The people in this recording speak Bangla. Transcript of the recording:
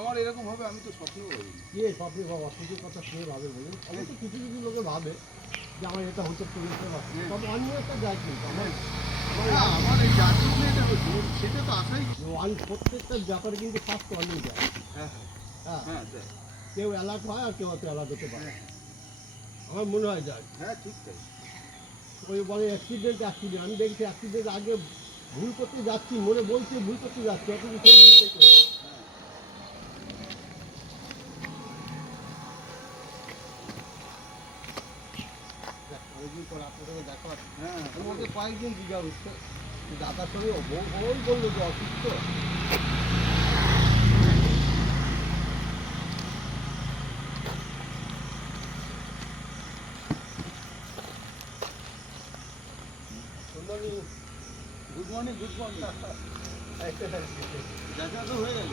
আমার এরকম হবে আমি তো স্বপ্নেও ভাবিনি। কে স্বপ্নে বাবা কিছু কথা কে ভাবে বলুন? অবশ্য কিছু কিছু লোকে ভাবে যে আমার এটা হচ্ছে পুলিশের বাচ্চা, তবে অন্য একটা যায় কিন্তু আমার এই জাতীয় এটা হচ্ছে সেটা তো আশাই। প্রত্যেকটা ব্যাপারে কিন্তু স্বাস্থ্য অনেক যায়। হ্যাঁ হ্যাঁ হ্যাঁ কেউ অ্যালার্ট হয় আর কেউ অত অ্যালার্ট হতে পারে, আমার মনে হয় যায়। হ্যাঁ ঠিক তাই। ওই বলে অ্যাক্সিডেন্ট আমি দেখছি অ্যাক্সিডেন্ট আগে ভুল করতে যাচ্ছি, মনে বলছে ভুল করতে যাচ্ছি, অত সেই ভুলটাই করে। অনেকদিন পর আপনার সঙ্গে দেখা হচ্ছে। হ্যাঁ আমাকে কয়েকদিন জিজ্ঞা হচ্ছে দাদার সঙ্গে বউ বললো যে অসুস্থ। গুড মর্নিং দেখা তো হয়ে গেল।